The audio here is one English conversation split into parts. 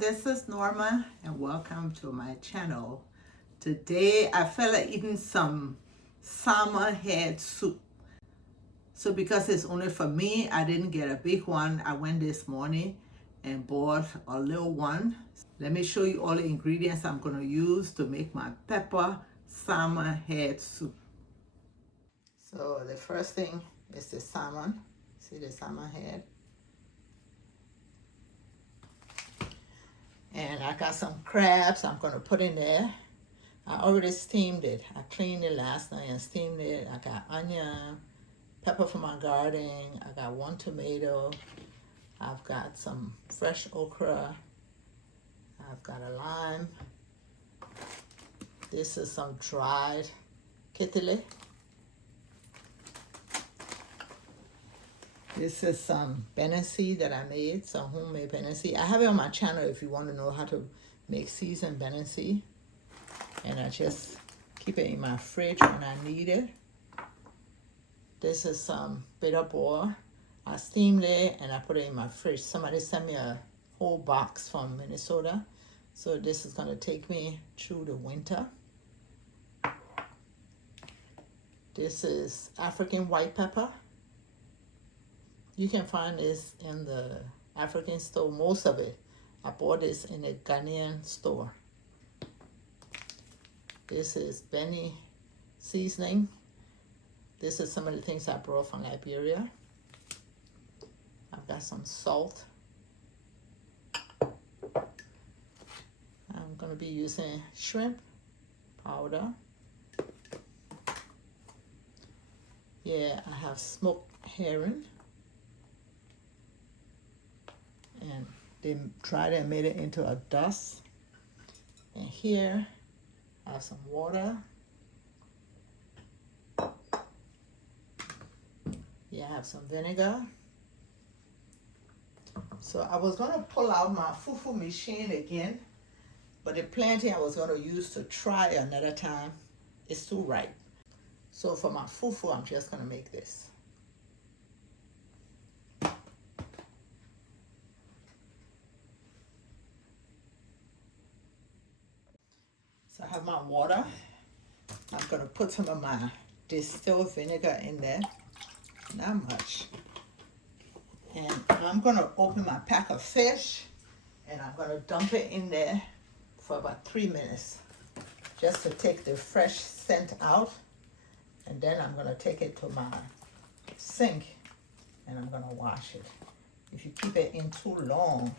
this is Norma and welcome to my channel. Today I felt like eating some salmon head soup. So because it's only for me, I didn't get a big one. I went this morning and bought a little one. Let me show you all the ingredients I'm going to use to make my pepper salmon head soup. So the first thing is the salmon. See the salmon head? And I got some crabs I'm going to put in there. I already steamed it. I cleaned it last night and steamed it. I got onion, pepper from my garden. I got 1 tomato. I've got some fresh okra. I've got a lime. This is some dried kitile. This is some Bennett seed that I made, some homemade Bennett seed. I have it on my channel if you want to know how to make seasoned Bennett seed. And I just keep it in my fridge when I need it. This is some bitter ball. I steamed it and I put it in my fridge. Somebody sent me a whole box from Minnesota. So this is going to take me through the winter. This is African white pepper. You can find this in the African store, most of it. I bought this in a Ghanaian store. This is Benny seasoning. This is some of the things I brought from Liberia. I've got some salt. I'm going to be using shrimp powder. Yeah, I have smoked herring. And they dried it and made it into a dust. And here I have some water. Yeah, I have some vinegar. So I was going to pull out my Fufu machine again, but the plantain I was going to use to try another time is too ripe. So for my Fufu, I'm just going to make this. So I have my water. I'm going to put some of my distilled vinegar in there. Not much. And I'm going to open my pack of fish and I'm going to dump it in there for about 3 minutes just to take the fresh scent out. And then I'm going to take it to my sink and I'm going to wash it. If you keep it in too long,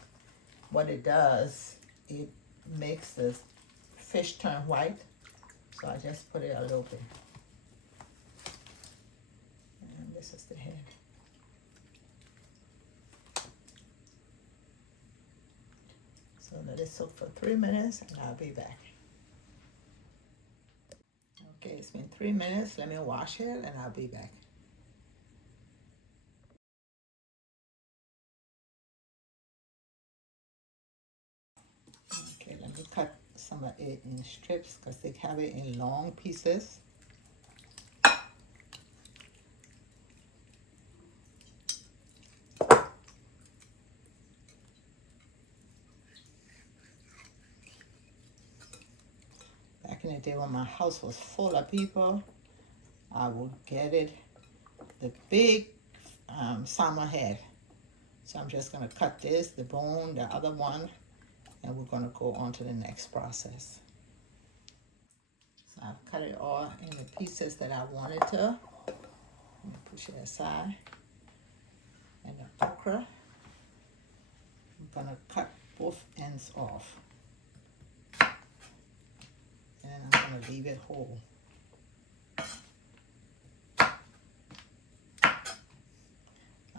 what it does, it makes the fish turn white. So I just put it a little bit. And this is the head. So let it soak for 3 minutes and I'll be back. Okay, it's been 3 minutes. Let me wash it and I'll be back. Okay, let me cut some of it in strips because they have it in long pieces. Back in the day when my house was full of people, I would get it, the big salmon head. So I'm just going to cut this, the bone, the other one, and we're going to go on to the next process. So I've cut it all in the pieces that I wanted to. Let me push it aside. And the okra, I'm going to cut both ends off. And I'm going to leave it whole. I'm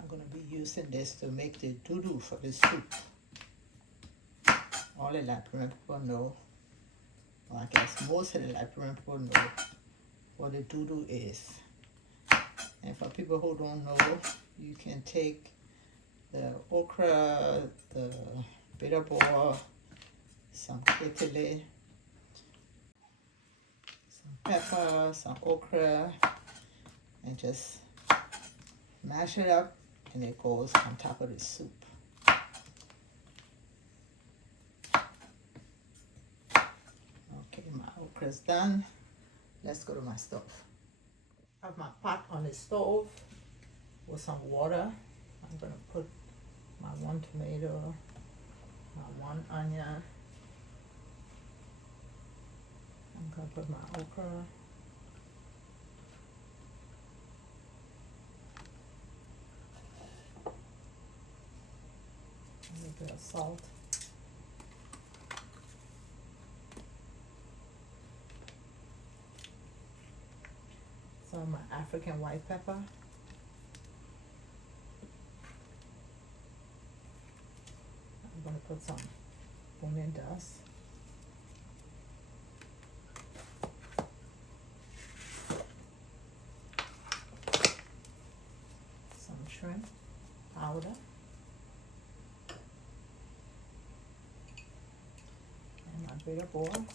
going to be using this to make the Dudu for the soup. All the Liberian people know, or I guess most of the Liberian people know what the Dudu is. And for people who don't know, you can take the okra, the bitter ball, some kitile, some pepper, some okra, and just mash it up and it goes on top of the soup. part is done. Let's go to my stove. I have my pot on the stove with some water. I'm gonna put my 1 tomato, my 1 onion. I'm gonna put my okra. A little bit of salt. Some of my African white pepper. I'm going to put some onion dust. Some shrimp powder. And my bitter boil.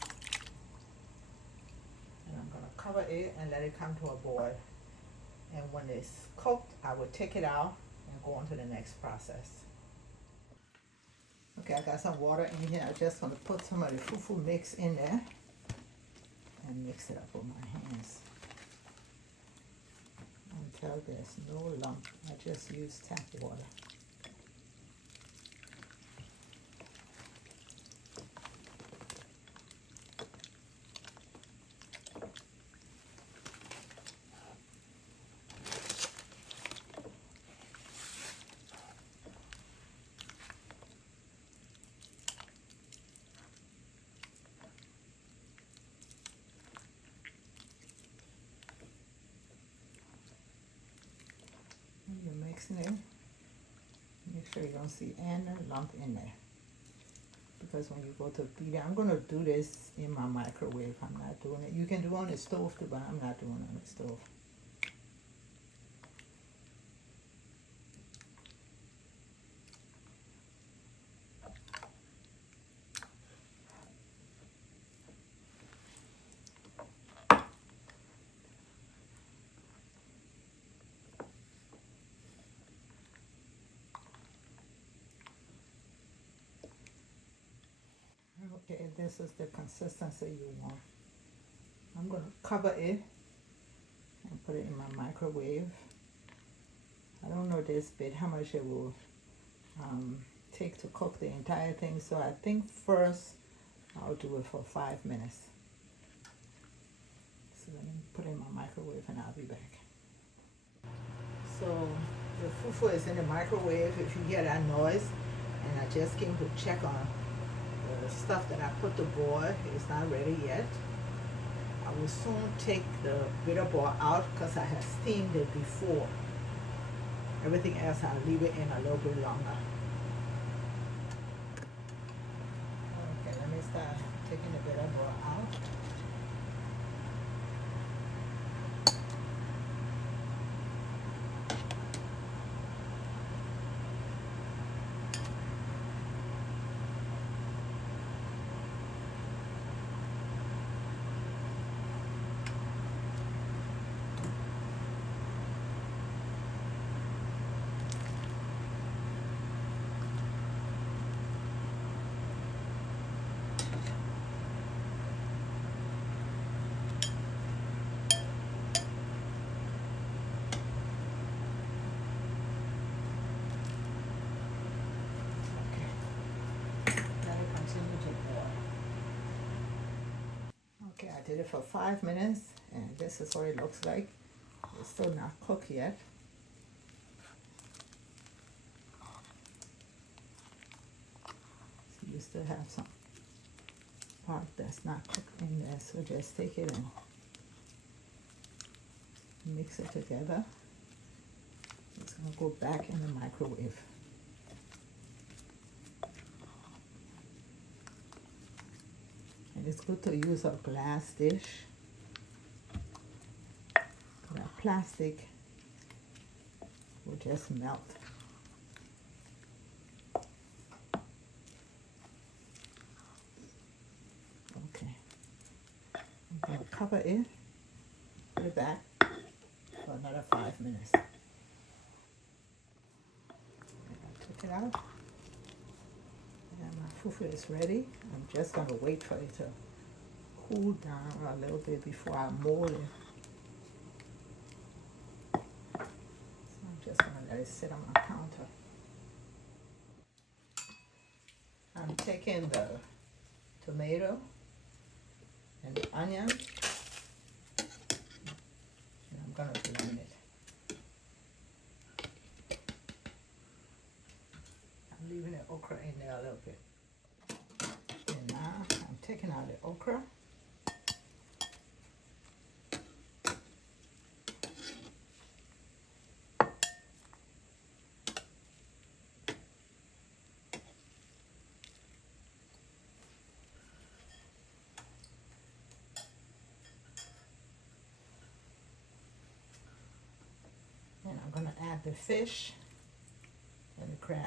And I'm going to cover it and let it come to a boil. And when it's cooked, I will take it out and go on to the next process. Okay, I got some water in here. I just want to put some of the fufu mix in there and mix it up with my hands until there's no lump. I just use tap water. You're mixing it. Make sure you don't see any lump in there. Because when you go to beat it, I'm going to do this in my microwave. I'm not doing it. You can do it on the stove too, but I'm not doing it on the stove. Okay, this is the consistency you want. I'm going to cover it and put it in my microwave. I don't know this bit how much it will take to cook the entire thing, so I think first I'll do it for 5 minutes. So let me put it in my microwave and I'll be back. So the fufu is in the microwave. If you hear that noise, and I just came to check on the stuff that I put to boil. It's not ready yet. I will soon take the bitter ball out because I have steamed it before. Everything else I'll leave it in a little bit longer. Okay, let me start taking the bitter ball out. Okay, I did it for 5 minutes, and this is what it looks like. It's still not cooked yet. So you still have some part that's not cooked in there, so just take it and mix it together. It's going to go back in the microwave. And it's good to use a glass dish. That plastic will just melt. Okay. I'm going to cover it, put it back for another 5 minutes. And I took it out. And my fufu is ready. I'm just going to wait for it to cool down a little bit before I mold it. So I'm just gonna let it sit on my counter. I'm taking the tomato and the onion, and I'm gonna blend it. I'm leaving the okra in there a little bit. And now I'm taking out the okra. And I'm gonna add the fish and the crab.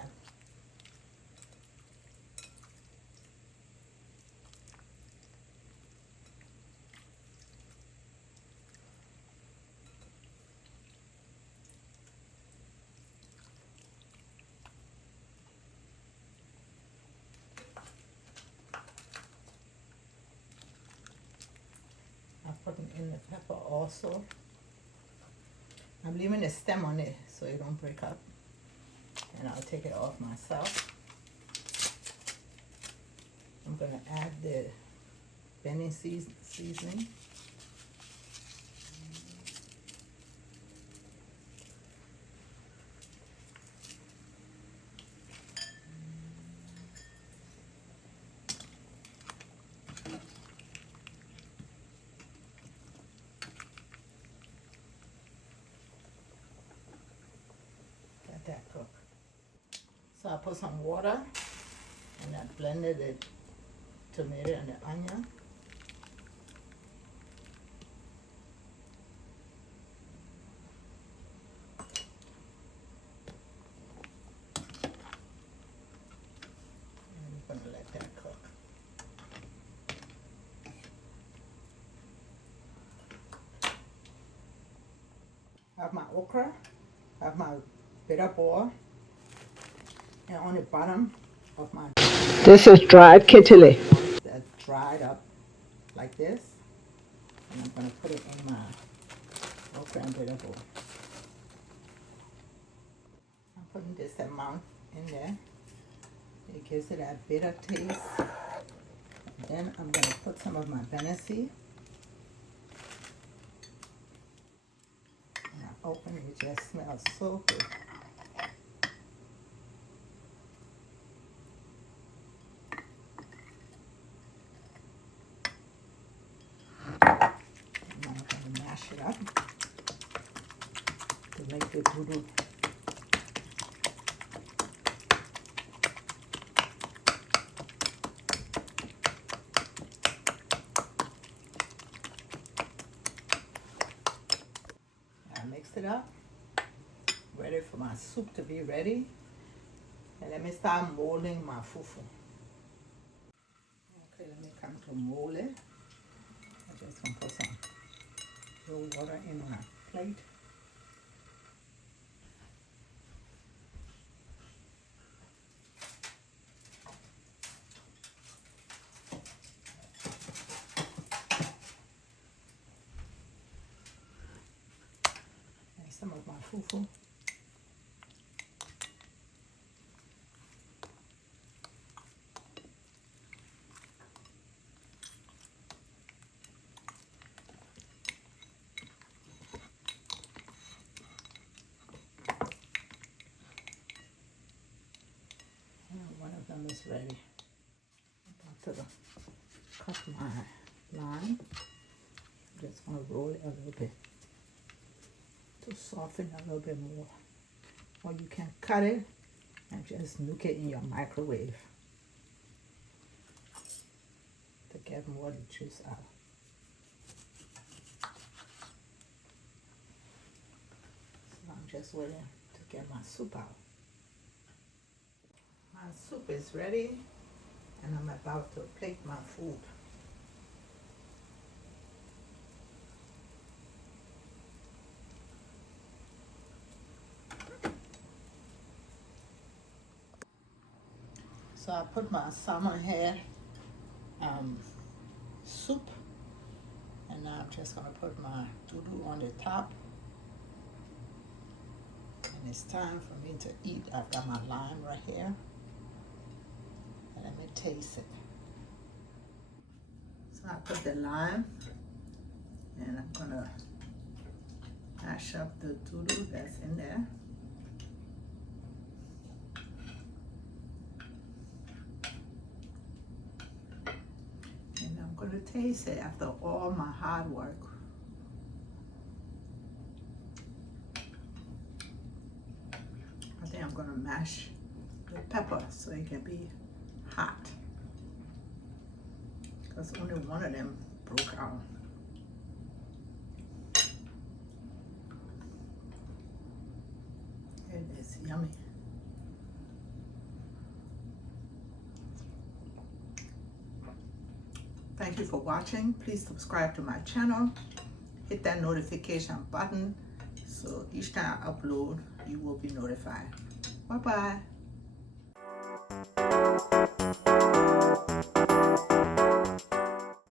I'm putting in the pepper also. I'm leaving the stem on it so it don't break up. And I'll take it off myself. I'm gonna add the Benny seasoning. Let that cook. So I put some water and I blended the tomato and the onion. And I'm gonna let that cook. I have my okra, I have my bitter ball, and on the bottom of my This is dried kitile. that dried up like this, and I'm gonna put it in my okra and bitter ball. I'm putting this amount in there. It gives it that bitter taste. Then I'm gonna put some of my venison. And I open it, it just smells so good. Now I'm gonna mash it up to make the Dudu. I mixed it up, ready for my soup to be ready. And let me start molding my fufu. Okay, let me come to mold it. I just gonna put some cold water in my plate. And some of my fufu. And one of them is ready. I'm about to cut my line. Just want to roll it a little bit to soften a little bit more. Or you can cut it and just nuke it in your microwave to get more of the juice out. So I'm just waiting to get my soup out. My soup is ready and I'm about to plate my food. So I put my salmon head soup And now I'm just gonna put my Dudu on the top. And it's time for me to eat. I've got my lime right here. And let me taste it. So I put the lime, and I'm gonna mash up the Dudu that's in there. And I'm gonna taste it after all my hard work. I think I'm gonna mash the pepper so it can be hot. Because only one of them broke out. It is yummy. Thank you for watching. Please subscribe to my channel. Hit that notification button so each time I upload, you will be notified. Bye-bye.